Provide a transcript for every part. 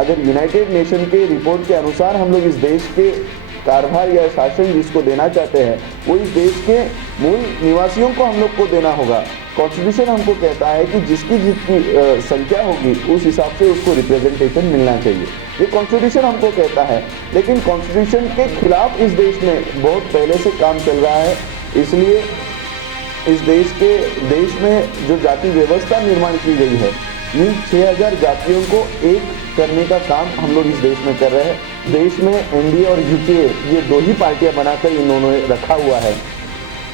अगर United nation के report के अनुसार हम लोग इस देश के कारभार या शासन जिसको देना चाहते हैं वो इस देश के मूल निवासियों को हम लोग को देना होगा। कॉन्स्टिट्यूशन हमको कहता है कि जिसकी जितनी संख्या होगी उस हिसाब से उसको रिप्रेजेंटेशन मिलना चाहिए, ये कॉन्स्टिट्यूशन हमको कहता है। लेकिन कॉन्स्टिट्यूशन के खिलाफ इस देश में बहुत पहले से काम चल रहा है। इसलिए इस देश में जो जाति व्यवस्था निर्माण की गई है, इन 6000 जातियों को एक करने का काम हम लोग इस देश में कर रहे हैं। देश में एनडीए और यूपीए ये दो ही पार्टियां बनाकर इन्होंने रखा हुआ है।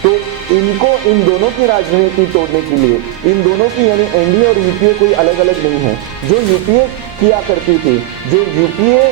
तो इनको इन दोनों की राजनीति तोड़ने के लिए इन दोनों की यानी एनडीए और यूपीए कोई अलग अलग नहीं है। जो यूपीए किया करती थी, जो यूपीए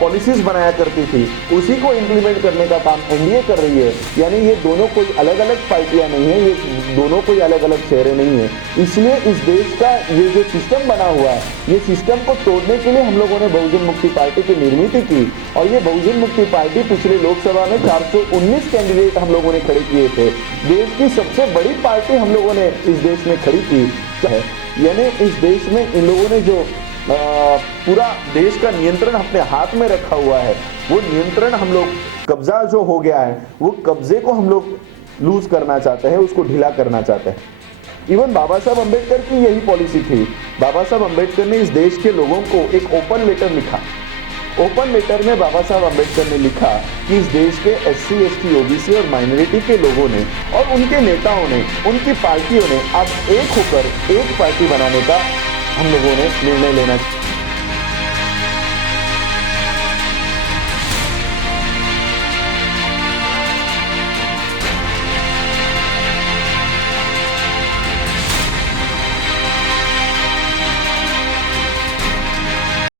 पॉलिसीज बनाया करती थी, उसी को इम्प्लीमेंट करने का काम एनडीए कर रही है। यानी ये दोनों कोई अलग अलग पार्टियां नहीं है, ये दोनों कोई अलग अलग चेहरे नहीं है। इसलिए इस देश का ये जो सिस्टम बना हुआ है, ये सिस्टम को तोड़ने के लिए हम लोगों ने बहुजन मुक्ति पार्टी की निर्मित की। और ये बहुजन मुक्ति पार्टी पिछले लोकसभा में 419 कैंडिडेट हम लोगों ने खड़े किए थे। देश की सबसे बड़ी पार्टी हम लोगों ने इस देश में खड़ी की है। यानी इस देश में इन लोगों ने जो पूरा देश का नियंत्रण अपने हाथ में रखा हुआ है, वो नियंत्रण हम लोग कब्जा जो हो गया है, वो कब्जे को हम लोग लूज करना चाहते हैं, उसको ढीला करना चाहते हैं। इवन बाबा साहब अम्बेडकर की यही पॉलिसी थी। बाबा साहब अम्बेडकर ने इस देश के लोगों को एक ओपन लेटर लिखा। ओपन लेटर में बाबा साहब अम्बेडकर ने लिखा कि इस देश के SC, ST, OBC और माइनॉरिटी के लोगों ने और उनके नेताओं ने, उनकी पार्टियों ने अब एक होकर एक पार्टी बनाने का हम लोगों ने निर्णय लेना चाहिए।